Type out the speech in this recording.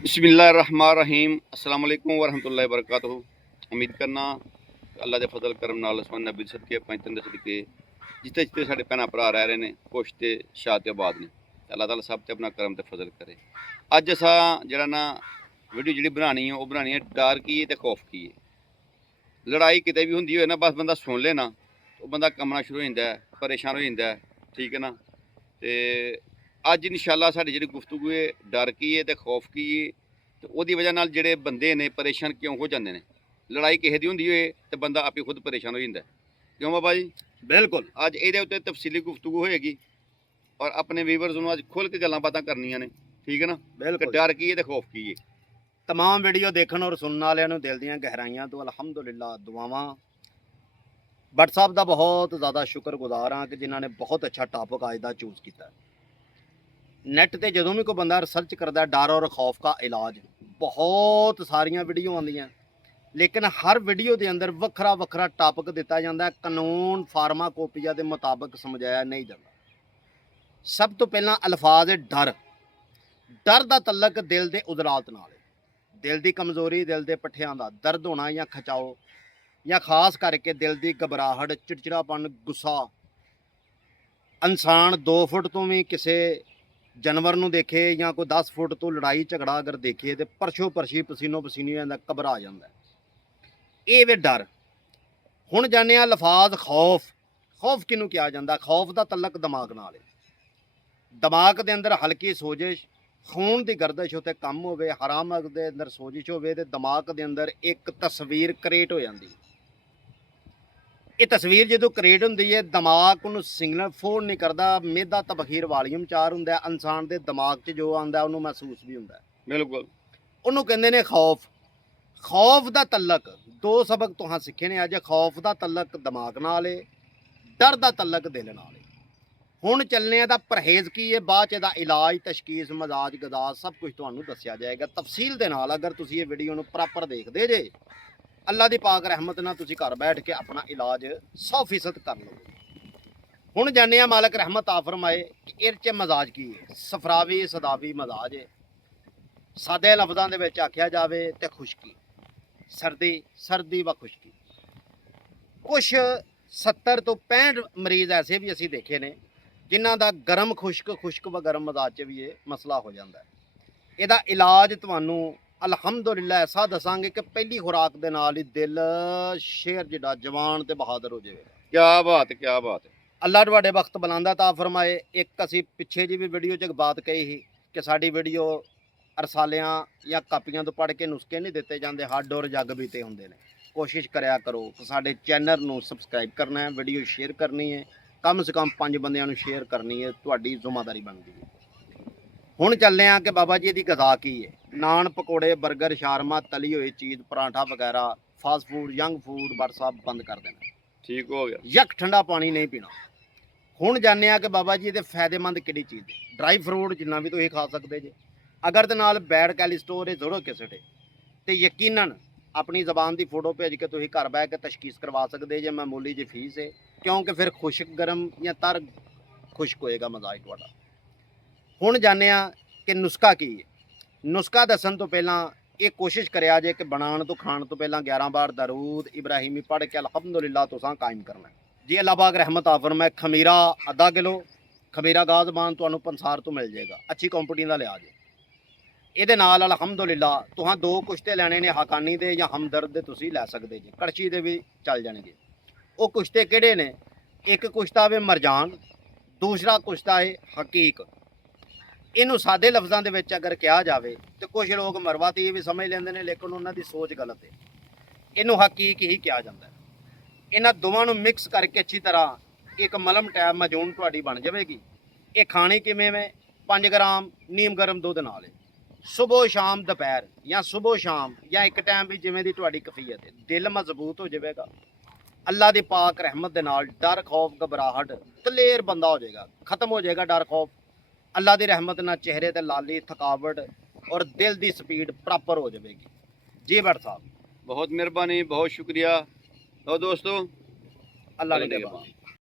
बिस्मिल्लाहिर्रहमानिर्रहीम अस्सलाम वालेकुम वरहमतुल्लाहि वबरकातुहू। उम्मीद करना अल्लाह के फजल करम नाल उस्मान नबी सदके पंजतन दे सदके जिते जिते साडे भैन भरा रह रहे ने खुश ते शाद ते आबाद ने। अल्लाह ताला सब ते अपना करम ते फजल करे। अज असां जेह्ड़ा ना वीडियो जी बनानी है वह बनानी है डर की है ते खौफ की है। लड़ाई किते भी होंदी होए ना बस बंदा सुन ले ना तो बंदा कमना शुरू हो जाता है, परेशान हो जाता है। ठीक है ना। तो अज इंशाअल्लाह साडी जिहड़ी गुफ्तगू है डर की है ते खौफ की है तो उसदी वजह नाल जिहड़े बंदे ने परेशान क्यों हो जाते हैं। लड़ाई किसी की होंदी होए तो बंदा आपे खुद परेशान हो जाता है। क्यों बाबा जी? बिल्कुल अज ये उत्ते तफसीली गुफ्तगू होएगी और अपने व्यूअर्स नूं अज खुल के गल्लां बातां करनियां ने। ठीक है ना। कि बिल्कुल डर की है ते खौफ की है। तमाम वीडियो देखने और सुनने वालों ਨੂੰ दिल ਦੀਆਂ ਗਹਿਰਾਈਆਂ ਤੋਂ ਅਲਹਮਦੁਲਿਲਾ ਦੁਆਵਾਂ भट्ट साहब ਦਾ बहुत ज़्यादा शुक्रगुजार हाँ कि जिन्होंने बहुत अच्छा टॉपिक अज का चूज़ किया। नैट ते ਜਦੋਂ भी कोई बंदा रिसर्च करता डर और खौफ का इलाज बहुत सारिया वीडियो आंदियां लेकिन हर वीडियो के अंदर वखरा वखरा टॉपिक दिता जाता है, कानून फार्माकोपिया के मुताबिक समझाया नहीं जाता। सब तो पहला अल्फाज है डर। डर का तलक दिल के उदरात नाल, दिल की कमज़ोरी, दिल के पट्ठियां का दर्द होना या खचाओ या खास करके दिल की घबराहट, चिड़चिड़ापन, गुस्सा। इंसान 2 फुट तो भी किसी जानवर नूं देखे या कोई 10 फुट तो लड़ाई झगड़ा अगर देखे तो परछो परछी पसीनो पसीनी हो जाता, घबरा जाता है। ये वे डर। हुण जाने लफाज खौफ। खौफ किनू कहा जाता? खौफ का तलक दिमाग नाल है। दिमाग के अंदर हल्की सोजिश, खून की गर्दिश उत्ते कम होवे, हराम के अंदर सोजिश होवे ते दिमाग के अंदर एक तस्वीर क्रिएट हो जाती है। ये तस्वीर जो क्रिएट होंदी है दिमाग उन्होंने सिग्नल फोन नहीं करता। मेदा तबखीर वालीअम 4 होंदा है, इंसान के दिमाग च जो आंदा उन्होंने महसूस भी होंदा है। बिल्कुल उन्होंने कहते हैं खौफ। खौफ का तलक 2 सबक तुहां सीखे ने अज। खौफ का तलक दिमाग नाल है, डर का तलक दिल नाल है। हुण चलने दा परहेज़ की है, बाद च इलाज, तशखीस, मजाज, गदाज सब कुछ तुहानूं दस्सिया जाएगा तफसील दे नाल। अगर तुसीं ये वीडियो नूं प्रॉपर देखदे जे अल्लाह की पाक रहमत नाल तुसीं घर बैठ के अपना इलाज 100% कर लोगे। हुण जाने मालक रहमत आ फरमाए कि इहदे च मजाज की है। सफरावी सदावी मजाज है। सादे लफ्ज़ां दे विच आख्या जावे ते खुशकी, सर्दी, सर्दी व खुशकी। कुछ 70 तो 65 मरीज़ ऐसे भी असीं देखे ने जिन्हां दा गर्म खुश्क, खुश्क व गर्म मजाज च भी ये मसला हो जाता है। इहदा इलाज तुहानूं अलहमदुलिल्ला ऐसा दसांगे कि पहली खुराक दे नाल ही दिल शेर जिहड़ा जवान ते बहादुर हो जाएगा। क्या बात है, क्या बात है। अल्लाह तुहाडे वक्त बुलंदा ता फरमाए। एक असीं पिछे जी भी वीडियो च बात कही ही कि साडी वीडियो अरसालियां या कापियां तो पढ़ के नुस्खे नहीं दिते जाते, हड्ड और जग बीते होंदे ने। कोशिश करया करो कि साडे चैनल नूं सबसक्राइब करना है, वीडियो शेयर करनी है, कम से कम 5 बंदियां नूं शेयर करनी है, तुहाडी जिम्मेदारी बनदी है। हुण चलने आ कि बाबा जी की गज़ा की है। नान पकौड़े, बर्गर, शारमा, तली हुई चीज़, पराठा वगैरह, fast food, young food but सब बंद कर देना। ठीक हो गया। यक ठंडा पानी नहीं पीना। हुण जाने आ कि बाबा जी ये फायदेमंद किहड़ी चीज़ है। ड्राई फ्रूट जिन्ना भी तुसीं खा सकते जे। अगर दे नाल बैड कैलेस्ट्रोल है, जोड़ो किसट है तो यकीनन अपनी जबान की फोटो भेज के तुसीं घर बह के तशखीस करवा सकते जे। मामूली जी फीस है, क्योंकि फिर खुश्क गर्म या तर खुश्क होएगा मजाज तुहाडा। हुण जाने आ कि नुस्खा की है। नुस्खा दसन तो पहला ये कोशिश करिया जे कि बनाने तो खाने तो पहला 11 बार दरूद इब्राहिमी पढ़ के अलहमदुलिल्लाह तुसां कायम करना है जी। अल्लाह पाक रहमत आ फरमाए। खमीरा आधा किलो, खमीरा गाजबान तुहानूं पंसार तो मिल जाएगा, अच्छी कंपनी का लिया जे। ਇਹਦੇ ਨਾਲ ਅਲਹਮਦੁਲਿਲਾ तुहां 2 कुश्ते ਲੈਣੇ ਨੇ ਹਕਾਨੀ ਦੇ ਜਾਂ ਹਮਦਰਦ ਦੇ ਤੁਸੀਂ ਲੈ ਸਕਦੇ ਜੀ। ਕੜਛੀ ਦੇ ਵੀ ਚੱਲ ਜਾਣਗੇ। ਉਹ ਕੁਸ਼ਤੇ ਕਿਹੜੇ ਨੇ? ਇੱਕ ਕੁਸ਼ਤਾ ਵੇ ਮਰਜਾਨ, ਦੂਸਰਾ ਕੁਸ਼ਤਾ ਹੈ ਹਕੀਕ। ਇਹਨੂੰ ਸਾਦੇ ਲਫ਼ਜ਼ਾਂ ਦੇ ਵਿੱਚ ਅਗਰ ਕਿਹਾ ਜਾਵੇ ਤੇ ਕੁਝ ਲੋਕ ਮਰਵਾਤੀ ਵੀ ਸਮਝ ਲੈਂਦੇ ਨੇ ਲੇਕਿਨ ਉਹਨਾਂ ਦੀ ਸੋਚ ਗਲਤ ਹੈ। ਇਹਨੂੰ ਹਕੀਕ ਹੀ ਕਿਹਾ ਜਾਂਦਾ ਹੈ। ਇਹਨਾਂ ਦੋਵਾਂ ਨੂੰ ਮਿਕਸ ਕਰਕੇ ਅੱਛੀ ਤਰ੍ਹਾਂ ਇੱਕ ਮਲਮ ਟੈਬ ਮਜੂਨ ਤੁਹਾਡੀ ਬਣ ਜਾਵੇਗੀ। ਇਹ ਖਾਣੀ ਕਿਵੇਂ ਵੇ? 5 ਗ੍ਰਾਮ ਨੀਮ ਗਰਮ ਦੁੱਧ ਨਾਲ ਹੈ। सुबह शाम दोपहर या सुबह शाम या एक टाइम भी जिमें दी तुहाडी कफीयत है। दिल मजबूत हो जाएगा अल्लाह दी पाक रहमत दे नाल। डर खौफ घबराहट दलेर बंदा हो जाएगा, खत्म हो जाएगा डर खौफ। अल्लाह दी रहमत नाल चेहरे ते लाली, थकावट और दिल दी स्पीड प्रॉपर हो जाएगी जी। भट्ट साहब बहुत मेहरबानी, बहुत शुक्रिया। तो दोस्तों अल्लाह ने